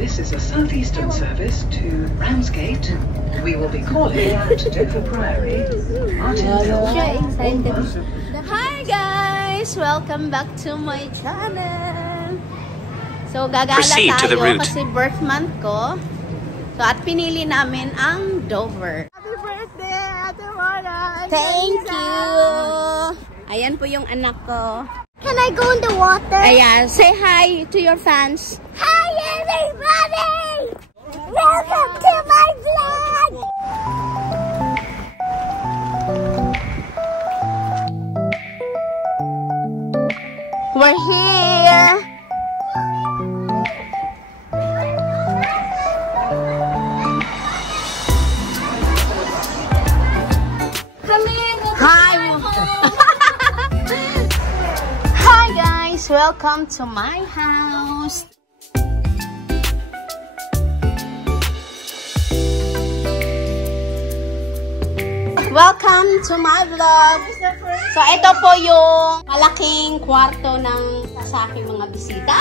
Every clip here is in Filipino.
This is a southeastern service to Ramsgate. We will be calling at Dover Priory, Martindale. Hi guys! Welcome back to my channel. So gagala tayo kasi birth month ko. So at pinili namin ang Dover. Happy birthday, Ate Mona! Thank you! Ayan po yung anak ko. Can I go in the water? Ayan, say hi to your fans. Hi everybody! Welcome to my vlog! We're here! Hi! Hi guys! Welcome to my house! Welcome to my vlog! So, ito po yung malaking kwarto ng sa aking mga bisita.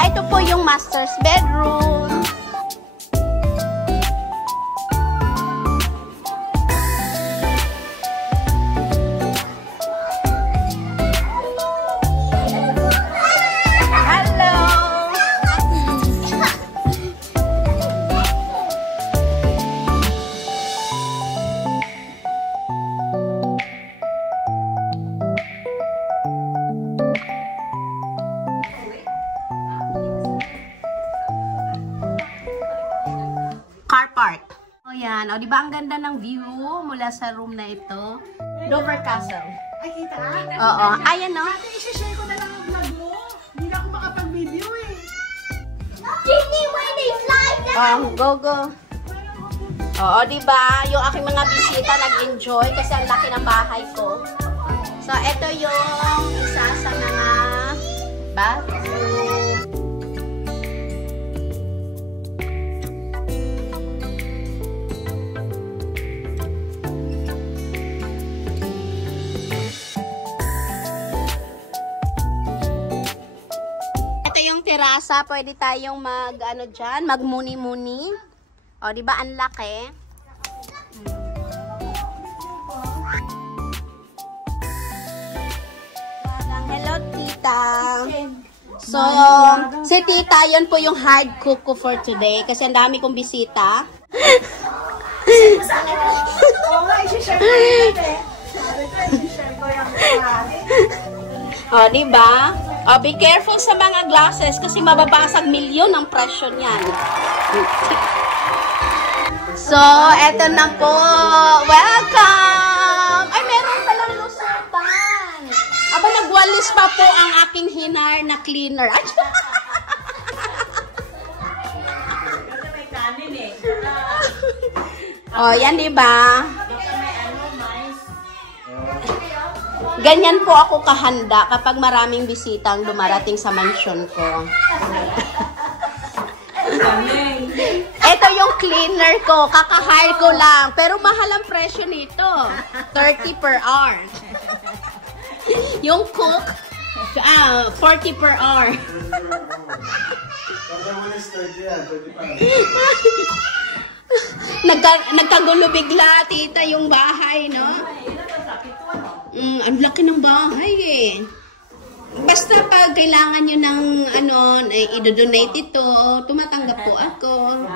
Ito po yung master's bedroom. Car park. O yan. O, di ba ang ganda ng view mula sa room na ito? Dover Castle. Ay, kita? Oo. Ayan, no? Ate, isi-share ko na lang ang vlog mo. Hindi na ako makapag-video eh. Disney when they fly down! Go, go. Oo, di ba? Yung aking mga bisita nag-enjoy kasi ang laki ng bahay ko. So, ito yung isa sa mga bathroom. Terasa, pwede tayong mag-ano dyan, magmuni-muni. O, di ba ang laki? Hello, tita. So, si tita, yun po yung hard cook ko for today kasi ang dami kong bisita. Oo nga, isi-share ko yun eh. Sabi ko, isi-share ko yung O, di ba? Oh, be careful sa mga glasses kasi mababasag milyon ang presyo niyan. So, eto na po. Welcome! Ay, meron palang lusutan. Aba, nagwalis pa po ang aking hinar na cleaner. Ay, may kanin eh. oh, yan diba? Ganyan po ako kahanda kapag maraming bisitang dumarating sa mansion ko. Ito yung cleaner ko. Kakahire ko lang. Pero mahal ang presyo nito. 30 per hour. Yung cook, 40 per hour. Nagkagulo bigla, tita, yung bahay, no? Ang laki ng bahay eh. Basta pag kailangan nyo ng i-donate ito, tumatanggap po ako.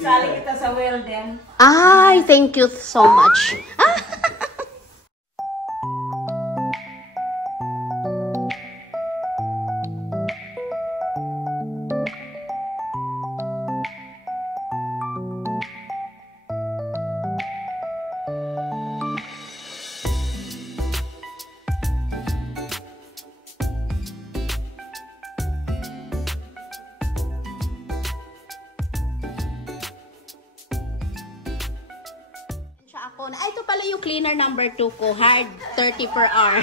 Sali kita sa Welden. Ay, thank you so much. Ay, ito pala yung cleaner number 2 ko. Hard, 30 per hour.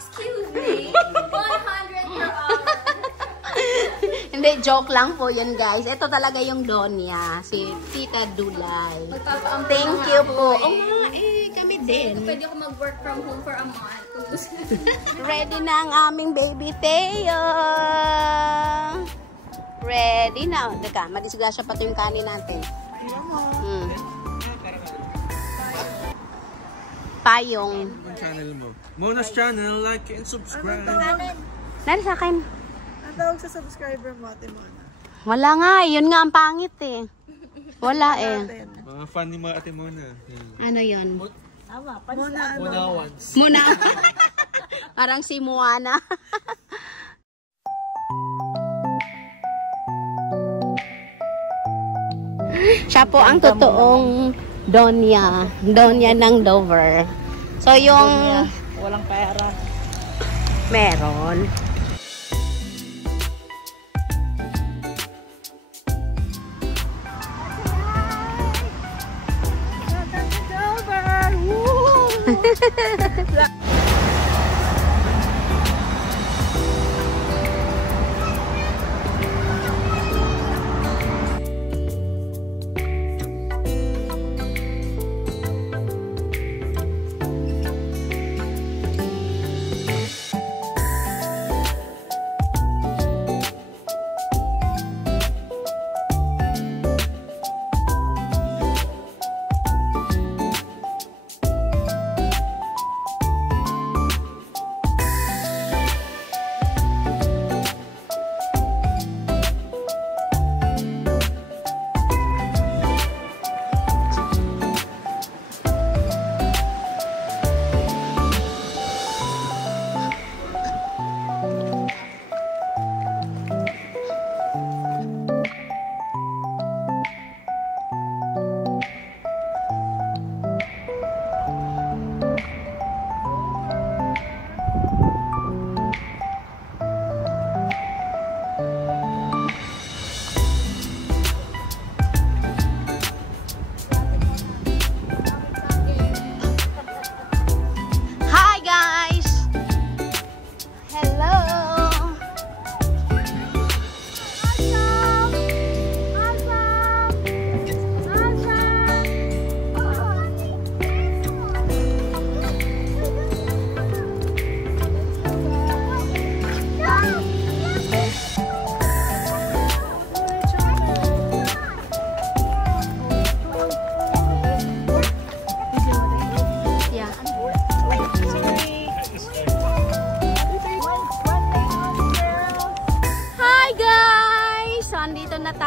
Excuse me, 100 per hour. Hindi, joke lang po yan, guys. Ito talaga yung Donya, si Tita Dulay. Thank you po. Oo nga, kami din. Pwede ako mag-work from home for a month. Ready na ang aming baby Teo. Ready na. Teka, madisgrasya pa ito yung kanin natin. Payong. Ang channel mo. Mona's channel, like and subscribe. Nari sa akin. Ang tawag sa subscriber mo, Ate Mona? Wala nga, yun nga ang pangit eh. Wala eh. Mga fan ni mga Ate Mona. Ano yun? Mona once. Muna. Parang si Moana. Siya po ang totoong Donya. Donya ng Dover. So yung... Walang pera. Meron.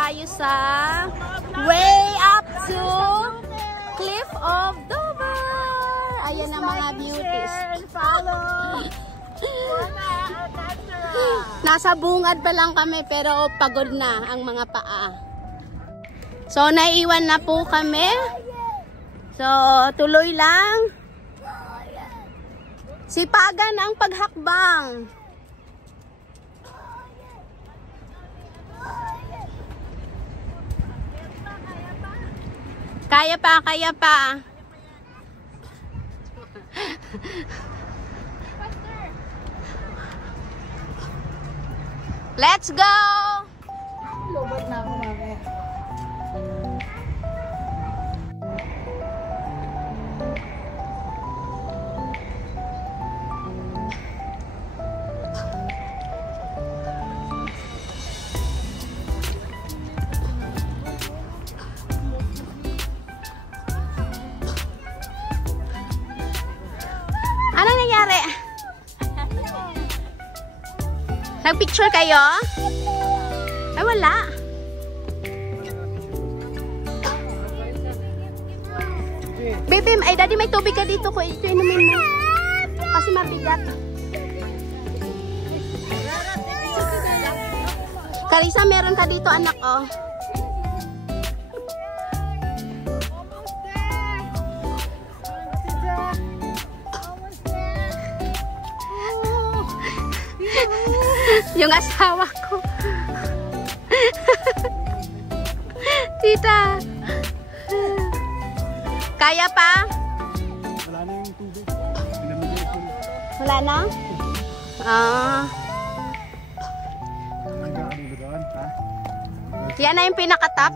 tayo sa way up to Cliff of Dover. Ayan ang mga beauties. Nasa bungad pa lang kami pero pagod na ang mga paa. So naiwan na po kami. So tuloy lang. Sipagan ang paghakbang. Kaya pa, kaya pa. Let's go! Lobot na ako, mami. Ano nangyari? Nagpicture kayo? Ay, wala. Baby, ay daddy, may tubig ka dito ko. Ito inumin mo. Kasi mabigat. Carissa, meron ka dito, anak, oh. Yung asawa ko. Tita. Kaya pa? Wala na yung tubig. Wala na? Ah. Nagkakaroon doon, ha? Yan na yung pinaka-top.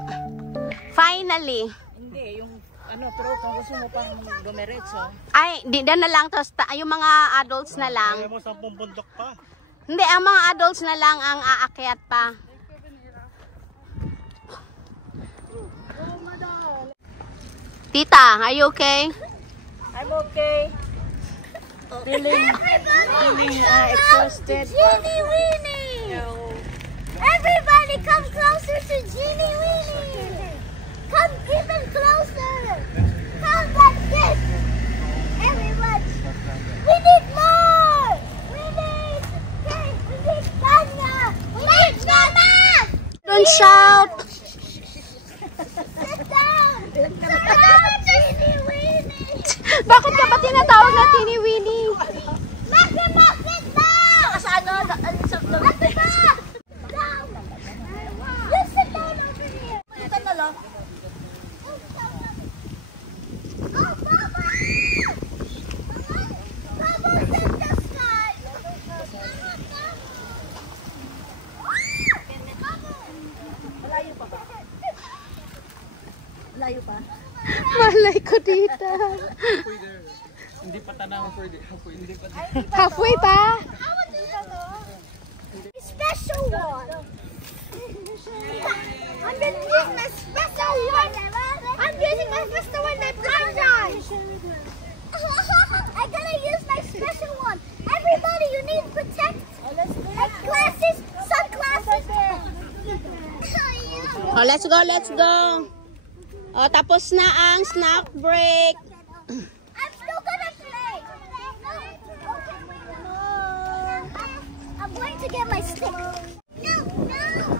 Finally. Hindi, yung ano, pero kung gusto mo pang dumiretso. Ay, di na lang. Tapos, yung mga adults na lang. Kaya mo 10 bundok pa. Hindi, ang mga adults na lang ang aakyat pa. Tita, are you okay? I'm okay. Feeling exhausted. Genie Weenie! Everybody come closer to Genie Weenie! Come even closer! Come like this! Everyone! We need more! We need Tanya! We need Mama! Don't shout! Sit down! Sit down, Genie Weenie! Bakit ka ba tinatawag na Teeny Weenie? Maxima, sit down! Ano? Maxima! Down! You sit down over here! Ito na lang. Oh, Baba! Bubbles in the sky! Layo pa. Malay ko dito. Hindi pa tanaw pwede. Hindi pa. Halfway pa? Special one! I'm gonna use my special one! I'm using my special one that Sunshine! I'm gonna use my special one! Everybody, you need protect! Like glasses, sunglasses! Oh, let's go, let's go. Oh, tapos na ang snack break. I'm still gonna play! I'm going to get my stick! No, no!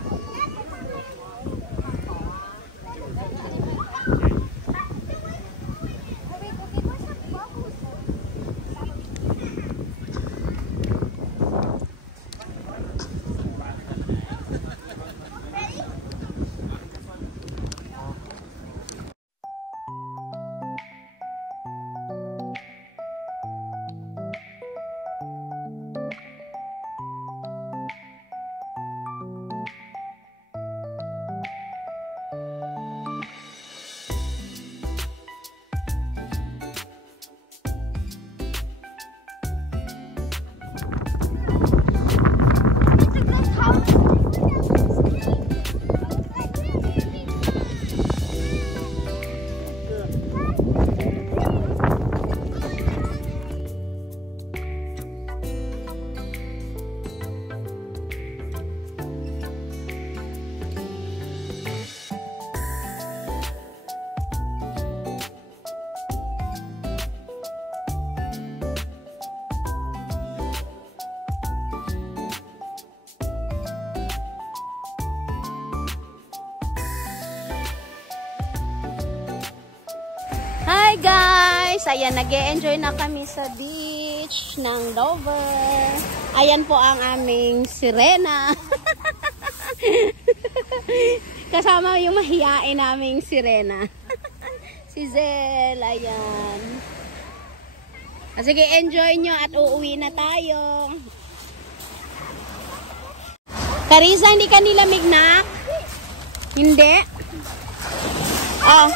Hi guys! Ayan, nag-e-enjoy na kami sa beach ng Dover. Ayan po ang aming sirena. Kasama yung mahiyain naming sirena. Si Zel, ayan. Sige, enjoy nyo at uuwi na tayo. Carissa, hindi ka nilamig na? Hindi? Oh,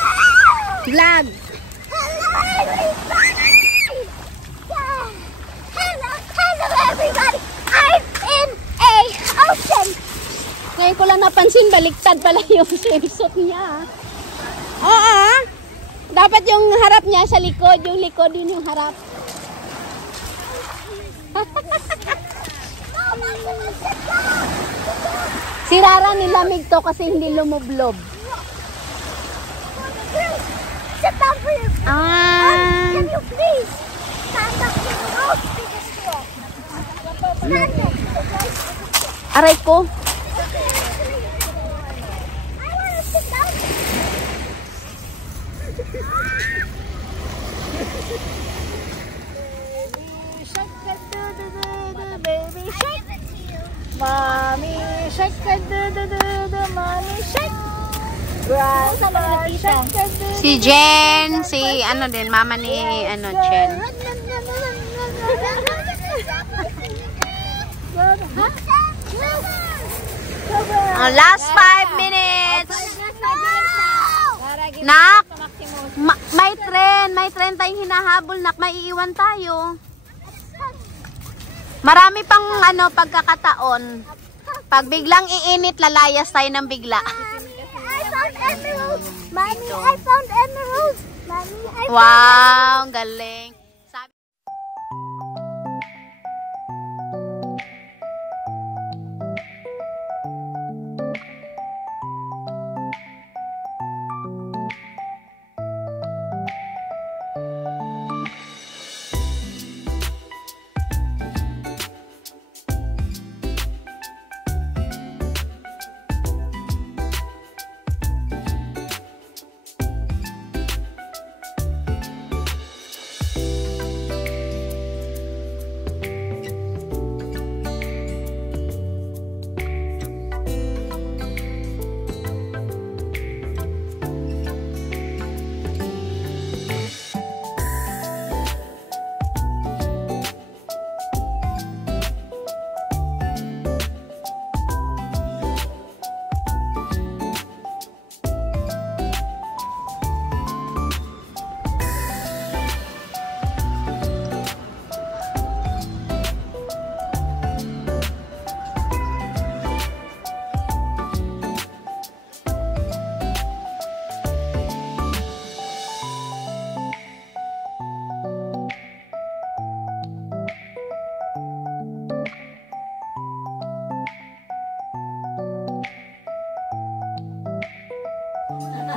vlog. Hello everybody! I'm in a ocean! Ngayon ko lang napansin, baliktad pala yung swimsuit niya. Oo. Dapat yung harap niya sa likod, yung likod din yung harap. Si Rara nilamig to kasi hindi lumublob. Sit down for your Ah. Can you please stand up to the most biggest straw? Stand up, okay? Aray ko. I want to sit down. Baby shake, mommy shake, mommy shake. Grandpa shake, Si Jen, si ano din, mama ni ano, Chen. Last 5 minutes. Nak, may tren tayong hinahabol, nak. May iiwan tayo. Marami pang pagkakataon. Pag biglang iinit, lalayas tayo ng bigla. I found emeralds. Mommy, I found emeralds. Mommy, I found Wow, galing.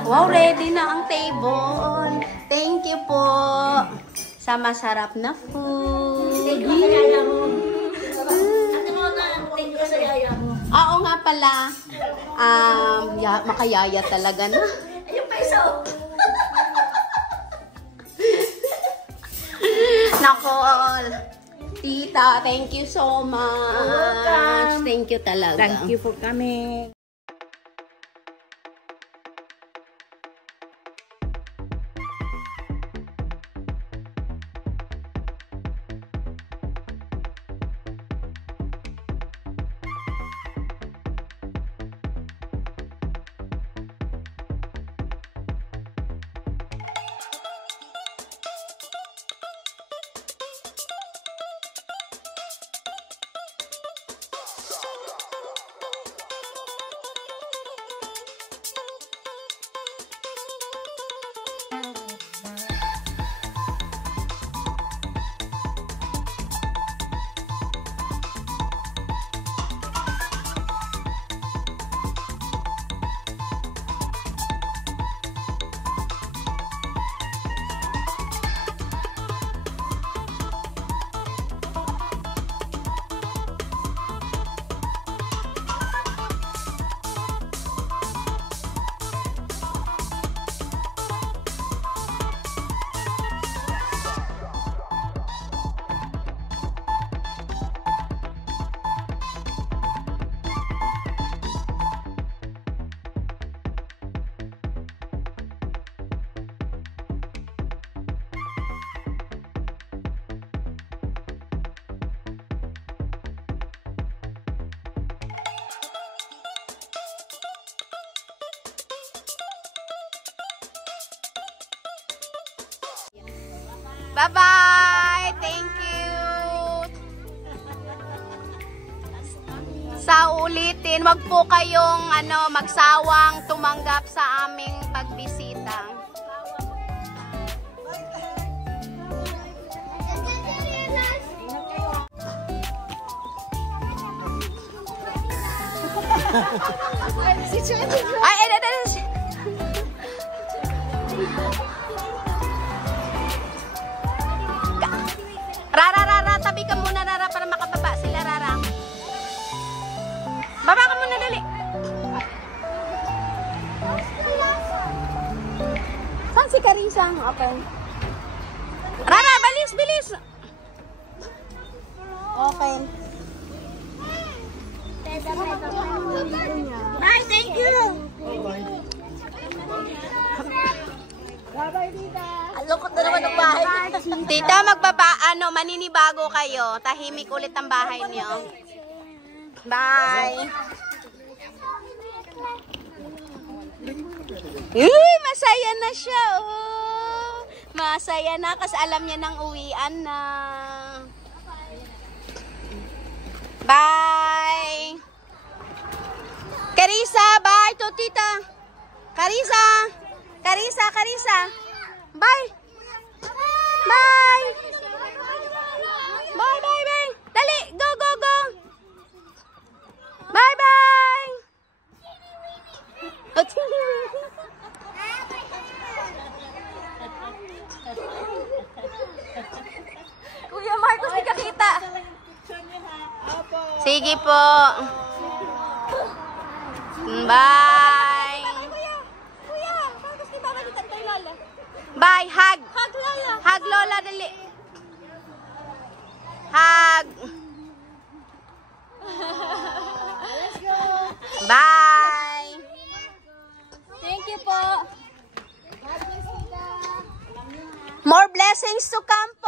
Wow, ready na ang table. Thank you po sa masarap na food. Oo nga pala. Makayaya talaga na. Yung peso. Nakol. Tita, thank you so much. Thank you talaga. Thank you for coming. Bye-bye! Thank you! Sa ulitin, wag po kayong magsawang tumanggap sa aming pagbisita. Rara, tabi ka muna, Rara, para makababa sila, Rara. Baba ka muna, dali. Saan si Carissa? Okay. Rara, bilis! Okay. Bye, thank you. Bye-bye, Tita. Alokot na naman ang bahay. Tita, maninibago kayo. Tahimik ulit ang bahay niyo. Bye! Uy, masaya na siya, oh. Masaya na kasi alam niya nang uwian na. Bye! Carissa, bye to tita. Carissa! Carissa, Carissa! Bye! Bye! Bye, bye, bye! Dali! Go, go, go! Bye, bye! Kuya Marcos, di kakita. Sige po. Bye. Kuya, Marcos, di ba balitan tayo Lola? Bye, hug. Hug Lola. Hug Lola, dali. Hug. Let's go. Bye. Thank you po. More blessings to come.